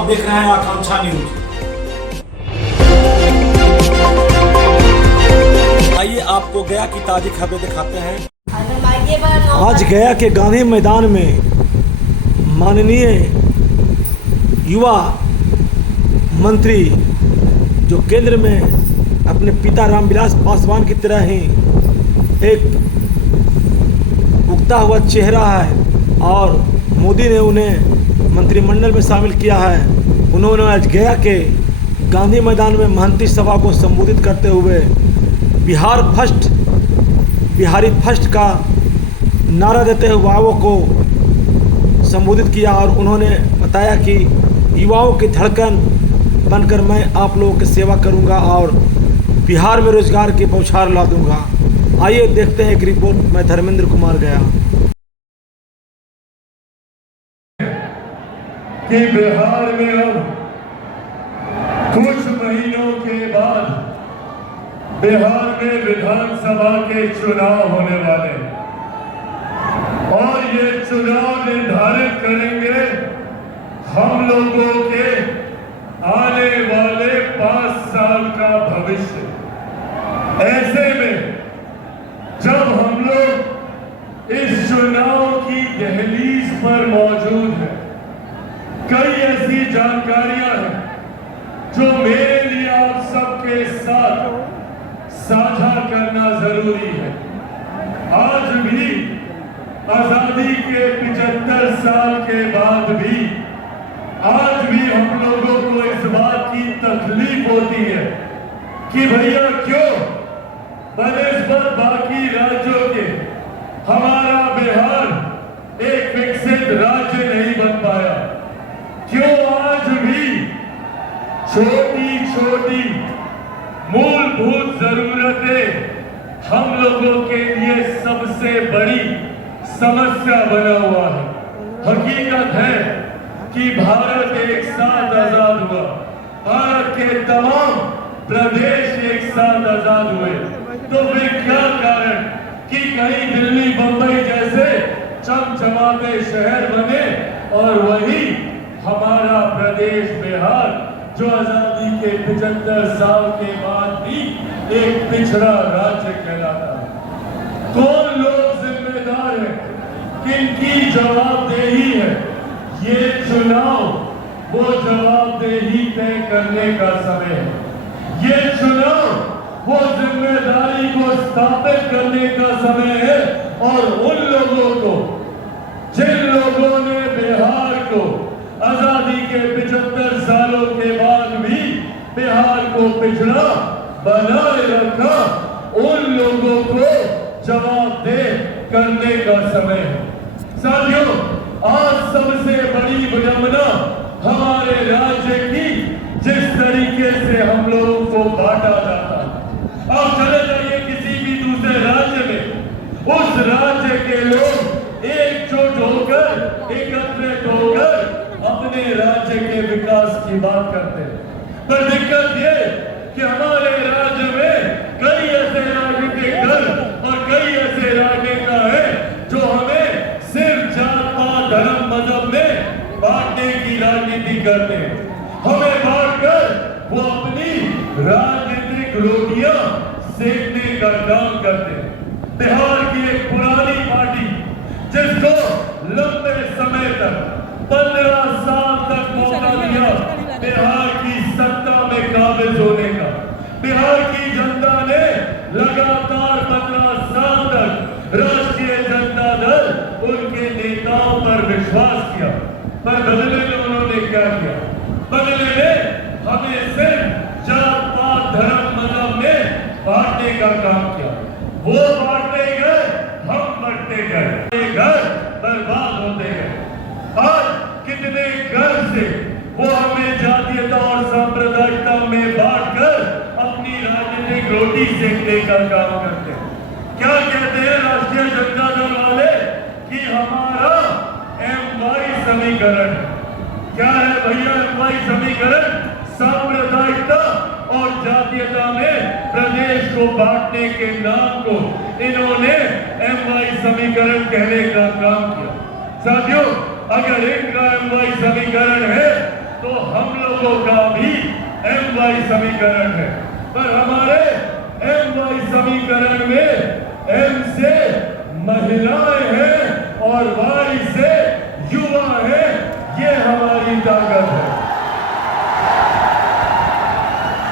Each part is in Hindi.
आप देख रहे हैं आकांक्षा न्यूज। आइए आपको गया की ताजी खबरें दिखाते हैं। आज गया के गांधी मैदान में माननीय युवा मंत्री जो केंद्र में अपने पिता रामविलास पासवान की तरह ही एक उगता हुआ चेहरा है और मोदी ने उन्हें मंत्रिमंडल में शामिल किया है। उन्होंने आज गया के गांधी मैदान में महंती सभा को संबोधित करते हुए बिहारी फर्स्ट का नारा देते हुए युवाओं को संबोधित किया और उन्होंने बताया कि युवाओं की धड़कन बनकर मैं आप लोगों की सेवा करूंगा और बिहार में रोजगार की बौछार ला दूंगा। आइए देखते हैं एक रिपोर्ट। मैं धर्मेंद्र कुमार गया। कि बिहार में अब कुछ महीनों के बाद बिहार में विधानसभा के चुनाव होने वाले हैं और ये चुनाव निर्धारित करेंगे हम लोगों के आने वाले 5 साल का भविष्य। ऐसे में जब हम लोग इस चुनाव की दहलीज पर मौजूद हैं, कई ऐसी जानकारियां हैं जो मेरे लिए आप सबके साथ साझा करना जरूरी है। आज भी आजादी के 75 साल के बाद भी आज भी हम लोगों को इस बात की तकलीफ होती है कि भैया क्यों बनिस्बत बाकी राज्यों के हमारा बिहार एक विकसित राज्य नहीं बन पाया। क्यों आज भी छोटी छोटी मूलभूत जरूरतें हम लोगों के लिए सबसे बड़ी समस्या बना हुआ है। हकीकत है कि भारत एक साथ आजाद हुआ, भारत के तमाम प्रदेश एक साथ आजाद हुए, तो फिर क्या कारण कि कहीं दिल्ली बंबई जैसे चमचमाते शहर बने और वही हमारा प्रदेश बिहार जो आजादी के 75 साल के बाद भी एक पिछड़ा राज्य कहलाता है। कौन लोग जिम्मेदार हैं, किनकी जवाबदेही है? ये चुनाव वो जवाबदेही तय करने का समय है। ये चुनाव वो जिम्मेदारी को स्थापित करने का समय है और उन लोगों को जिन लोगों ने बिहार को आजादी के 75 सालों के बाद भी बिहार को पिछड़ा बनाए रखा, उन लोगों को जवाबदेह करने का समय है। साथियों, आज सबसे बड़ी विडंबना हमारे राज्य की जिस तरीके से हम लोगों को बांटा जाता है। अब चले जाइए किसी भी दूसरे राज्य में, उस राज्य के लोग एकजुट होकर एकत्रित होकर अपने राज्य के विकास की बात करते हैं। पर दिक्कत ये कि हमारे राज्य में कई ऐसे राजनीतिक दल और कई ऐसे राजनेता हैं जो हमें सिर्फ जात पात धर्म मजहब में बांटने की राजनीति करते हैं। हमें बांटकर वो अपनी राजनीतिक रोटियां सेकने का काम करते हैं। बिहार की एक पुरानी पार्टी जिसको लंबे समय तक 15 साल तक मौका दिया बिहार की सत्ता में काबिज होने का, बिहार की जनता ने लगातार 15 साल तक राष्ट्रीय जनता दल उनके नेताओं पर विश्वास किया, पर बदले में उन्होंने क्या किया? बदले में हमें सिर्फ जात पात धर्म मजहब में बांटने का काम किया। वो बांटते गए, हम बढ़ते गए, घर बर्बाद होते गए। आज कितने घर से वो हमें जातीयता और सांप्रदायिकता में बांटकर अपनी राजनीतिक रोटी सेकने का काम करते हैं। क्या कहते हैं राष्ट्रीय जनता दल वाले कि हमारा MY समीकरण क्या है? भैया MY समीकरण सांप्रदायिकता और जातीयता में प्रदेश को बांटने के नाम को इन्होंने MY समीकरण कहने का काम किया। साथियों, अगर इनका MY समीकरण है तो हम लोगों का भी MY समीकरण है, पर हमारे MY समीकरण में M से महिलाएं हैं और Y से युवा है। ये हमारी ताकत है।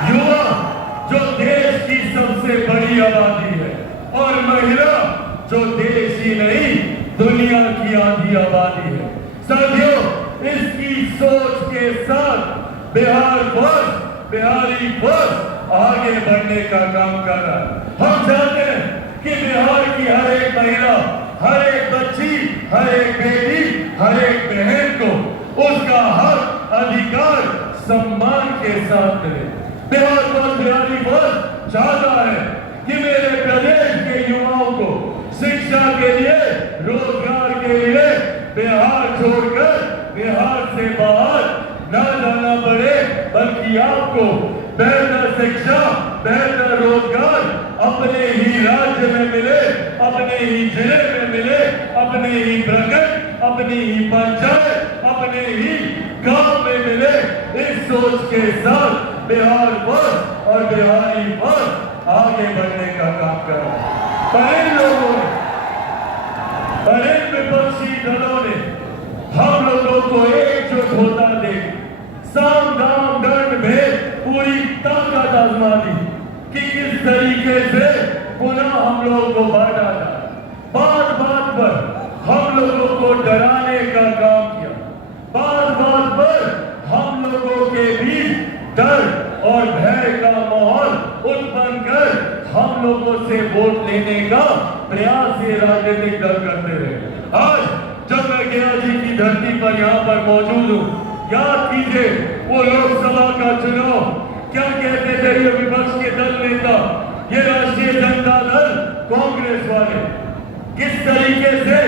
युवा जो देश की सबसे बड़ी आबादी है और महिला जो देश ही नहीं दुनिया की आधी आबादी है। साथियों, इसकी सोच के साथ बिहार फर्स्ट, बिहारी फर्स्ट आगे बढ़ने का काम कर रहा है। हम चाहते हैं कि बिहार की हर एक महिला, हर एक बच्ची, हर एक बेटी, हर एक बहन को उसका हक, अधिकार, सम्मान के साथ मिले। बिहार फर्स्ट, बिहारी फर्स्ट चाहता है कि मेरे प्रदेश के युवाओं को शिक्षा के लिए, रोजगार के लिए बिहार छोड़कर बिहार से बाहर न जाना पड़े, बल्कि आपको बेहतर शिक्षा, बेहतर रोजगार अपने ही राज्य में मिले, अपने ही जिले में मिले, अपने ही प्रखंड, अपनी ही पंचायत, अपने ही गांव में मिले। इस सोच के साथ बिहार फर्स्ट और बिहारी फर्स्ट आगे बढ़ने का काम कर रहा है। पर इन लोगों ने, पर इन विपक्षी दलों ने हम लोगों को एकजुट होता देख साम दाम दंड भेद पूरी ताकत आजमा दी कि किस तरीके से पुनः हम लोगों को बांटा जाए। बात बात पर हम लोगों को डराने का काम किया, बात बात पर हम लोगों के बीच डर और भय का माहौल उत्पन्न कर हम लोगों से वोट लेने का प्रयास ये राजनीतिक दल करते रहे। आज जब मैं गया जी की धरती पर यहाँ पर मौजूद हूँ, याद कीजिए वो लोकसभा का चुनाव, क्या कहते थे ये विपक्ष के दल नेता, ये राष्ट्रीय जनता दल, कांग्रेस वाले, किस तरीके से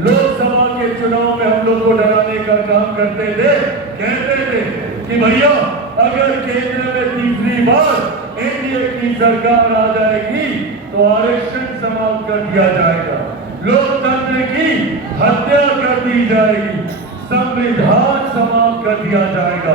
लोकसभा के चुनाव में हम लोग को डराने का काम करते थे। कहते थे कि भैया अगर केंद्र में तीसरी बार एनडीए की सरकार आ जाएगी तो आरक्षण समाप्त कर दिया जाएगा, लोकतंत्र की हत्या कर दी जाएगी, संविधान समाप्त कर दिया जाएगा।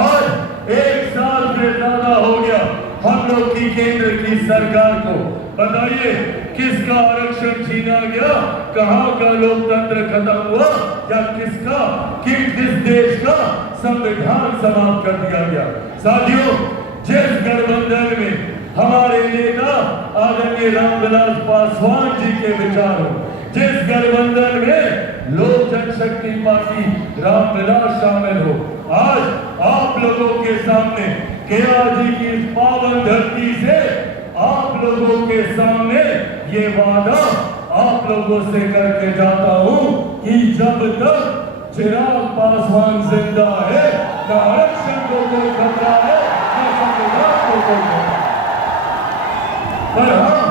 आज 1 साल से ज्यादा हो गया हम लोग की केंद्र की सरकार को। बताइए किसका आरक्षण छीना गया, कहां का लोकतंत्र खत्म हुआ, या किसका किस देश का संविधान समाप्त कर दिया गया। साथियों, जिस गठबंधन में हमारे नेता आदरणीय रामविलास पासवान जी के विचार हो, जिस गठबंधन में लोक जनशक्ति पार्टी रामविलास शामिल हो, आज आप लोगों के सामने केआर जी की इस पावन धरती से आप लोगों के सामने ये वादा आप लोगों से करके जाता हूं कि जब तक चिराग पासवान जिंदा है, न आरक्षण को कोई खतरा है, न संविधान को कोई खतरा। पर हाँ,